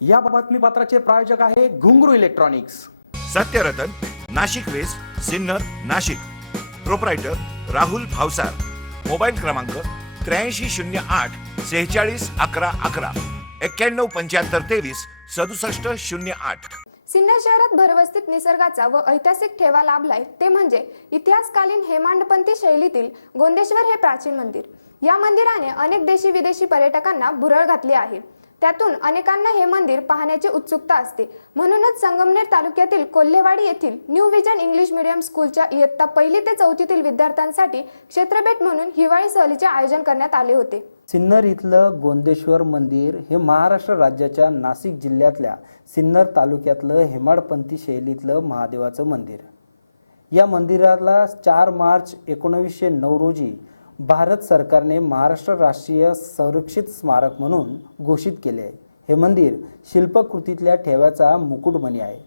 या बातमीपत्राचे प्रायोजक आहे Ghungroo electronics. Satyaratan, Nashik west, Sinnar, Nashik. Proprietor Rahul Bhavsar. Mobile क्रमांक 8308 46 11 11 91 75 23 67 08। सिन्नर शहरात भरवस्तीत निसर्गाचा व ऐतिहासिक ठेवा लाभलाय ते म्हणजे इतिहासकालीन हेमाडपंथी शैलीतील गोंदेश्वर हे प्राचीन मंदिर। या मंदिराने अनेक देशी विदेशी पर्यटकांना भुरळ घातली आहे। त्यातून अनेकांना हे मंदिर पाहण्याची उत्सुकता असते। म्हणूनच संगमनेर तालुक्यातील कोल्हेवाडी येथील न्यू विजन इंग्लिश मीडियम स्कूलच्या इयत्ता 1ली ते 4थीतील विद्यार्थ्यांसाठी क्षेत्रभेट म्हणून हिवाळी सहलीचे आयोजन करण्यात आले होते। सिन्नर इथलं गोंदेश्वर मंदिर हे महाराष्ट्र राज्याच्या नाशिक जिल्ह्यातल्या सिन्नर तालुक्यातलं हेमाडपंथी शैलीतलं महादेवाचं मंदिर। या मंदिराला 4 मार्च 1909 रोजी भारत सरकारने महाराष्ट्र राष्ट्रीय संरक्षित स्मारक म्हणून घोषित केले आहे। हे मंदिर शिल्पकृतीतल्या ठेव्याचा मुकुटमणी आहे।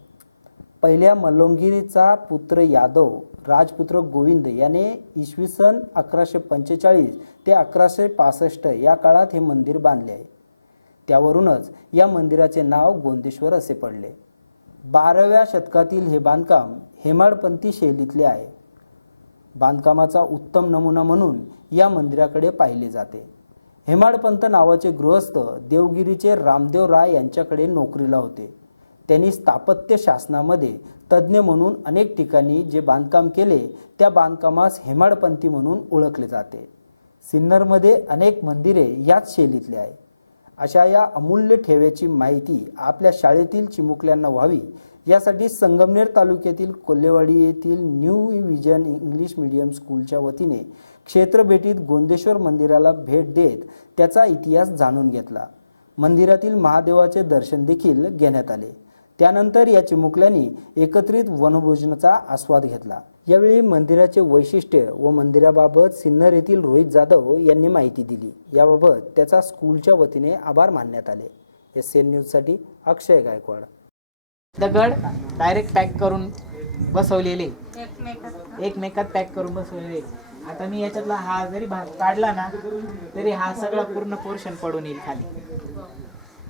पहिल्या मल्लोंगिरीचा पुत्र यादव राजपुत्र गोविंद याने इसवी सन 1145 ते 1165 या काळात हे मंदिर बांधले आहे। त्यावरूनच या मंदिराचे नाव गोंदेश्वर असे पडले। 12व्या शतकातील हे बांधकाम हेमाडपंथी शैलीतले आहे। बांधकामाचा उत्तम नमुना म्हणून या मंदिराकडे पाहिले जाते। हेमाडपंत नावाचे गृहस्थ देवगिरीचे रामदेव राय यांच्याकडे नोकरीला होते। त्यांनी स्थापत्य शासनामध्ये तज्ज्ञ म्हणून अनेक ठिकाणी जे बांधकाम केले त्या बांधकामास हेमाडपंथी म्हणून ओळखले जाते। सिन्नरमध्ये अनेक मंदिरे याच शैलीतली आहे। अशा या अमूल्य ठेव्याची माहिती आपल्या शाळेतील चिमुकल्यांना व्हावी यासाठी संगमनेर तालुक्यातील कोल्हेवाडी येथील न्यू विजन इंग्लिश मीडियम स्कूलच्या वतीने क्षेत्रभेटीत गोंदेश्वर मंदिराला भेट देत त्याचा इतिहास जाणून घेतला। मंदिरातील महादेवाचे दर्शन देखील घेण्यात आले। त्यानंतर या चिमुकल्यांनी एकत्रित वनभोजनाचा आस्वाद घेतला। यावेळी मंदिराचे वैशिष्ट्य व मंदिराबाबत सिन्नर येथील रोहित जाधव यांनी माहिती दिली। याबाबत त्याचा स्कूलच्या वतीने आभार मानण्यात आले। SN न्यूज साठी अक्षय गायकवाड। दगड डायरेक्ट पॅक करून बसवलेले, एकमेकात पॅक करून बसवलेले। आता मी याच्यातला हा जरी भाग काढला ना तरी हा सगळा पूर्ण पोर्शन पडून येईल खाली।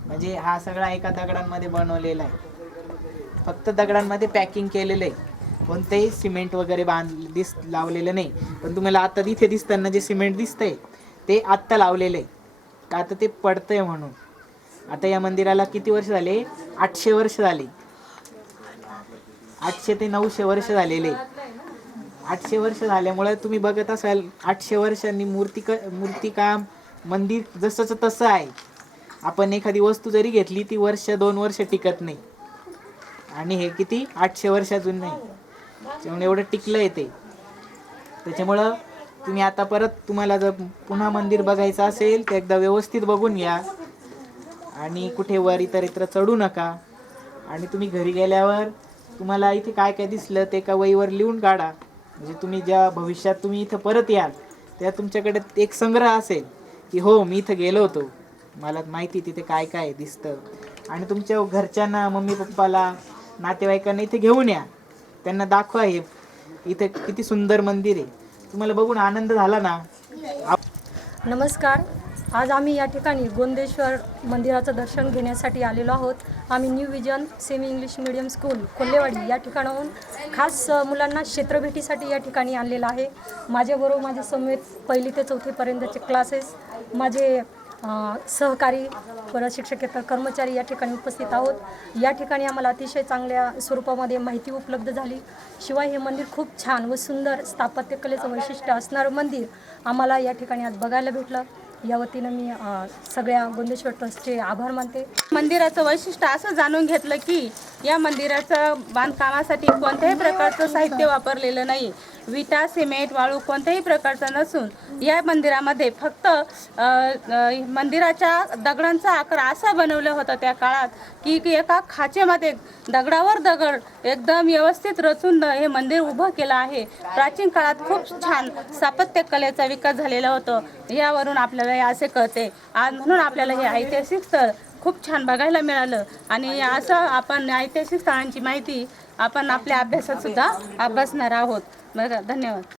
म्हणजे हा सगळा एका दगडांमध्ये बनवलेला आहे। फक्त दगडांमध्ये पॅकिंग केलेलं आहे। कोणतेही सिमेंट वगैरे लावलेलं नाही। पण तुम्हाला आता इथे दिसताना जे सिमेंट दिसतंय ते आत्ता लावलेलं आहे। आता ते पडतंय म्हणून। आता या मंदिराला किती वर्ष झाले? 800 वर्ष झाले। 800 ते 900 वर्ष झालेले। 800 वर्ष झाल्यामुळे तुम्ही बघत असाल 800 वर्षांनी मूर्तिकाम मंदिर जसंच तसं आहे। आपण एखादी वस्तू जरी घेतली ती वर्ष 2 वर्ष टिकत नाही आणि हे किती 800 वर्ष अजून नाही। त्यामुळे एवढं टिकलं येते। त्याच्यामुळं तुम्ही आता परत तुम्हाला जर पुन्हा मंदिर बघायचं असेल तर एकदा व्यवस्थित बघून घ्या आणि कुठे वर इतर चढू नका। आणि तुम्ही घरी गेल्यावर तुम्हाला इथे काय काय दिसलं ते एका वहीवर लिहून काढा। म्हणजे तुम्ही ज्या भविष्यात तुम्ही इथं परत याल त्या तुमच्याकडे एक संग्रह असेल की हो मी इथं गेलो होतो, मला माहिती तिथे काय काय दिसतं। आणि तुमच्या घरच्यांना मम्मी पप्पाला नातेवाईकांना इथे घेऊन या, त्यांना दाखवा हे इथे किती सुंदर मंदिर आहे। तुम्हाला बघून आनंद झाला ना। नमस्कार, आज आम्ही या ठिकाणी गोंदेश्वर मंदिराचं दर्शन घेण्यासाठी आलेलो आहोत। आम्ही new vision semi English medium school Kolhewadi या ठिकाणाहून खास मुलांना क्षेत्रभेटीसाठी या ठिकाणी आणलेलं आहे। माझ्याबरोबर माझे समेत 1ली ते 4थी पर्यंतचे क्लासेस, माझे सहकारी प्रशिक्षकेतर कर्मचारी या ठिकाणी उपस्थित आहोत। या ठिकाणी आम्हाला अतिशय चांगल्या स्वरूपामध्ये माहिती उपलब्ध झाली। शिवाय हे मंदिर खूप छान व सुंदर स्थापत्यकलेचं वैशिष्ट्य असणारं मंदिर आम्हाला या ठिकाणी आज बघायला भेटलं। या वतीनं मी सगळ्या गोंदेश्वर ट्रस्टचे आभार मानते। मंदिराचं वैशिष्ट्य असं जाणून घेतलं की या मंदिराचं बांधकामासाठी कोणत्याही प्रकारचं साहित्य वापरलेलं नाही। विटा, सिमेंट, वाळू कोणत्याही प्रकारचं नसून या मंदिरामध्ये फक्त मंदिराच्या दगडांचा आकार असा बनवलं होतं त्या काळात की एका खाचेमध्ये दगडावर दगड एकदम व्यवस्थित रचून हे मंदिर उभं केलं आहे। प्राचीन काळात खूप छान स्थापत्यकलेचा विकास झालेला होता। यावरून आपल्याला हे असे कळते। आज म्हणून आपल्याला हे ऐतिहासिक स्थळ खूप छान बघायला मिळालं आणि असं आपण ऐतिहासिक स्थळांची माहिती आपण आपल्या अभ्यासात सुद्धा अभ्यासणार आहोत। धन्यवाद।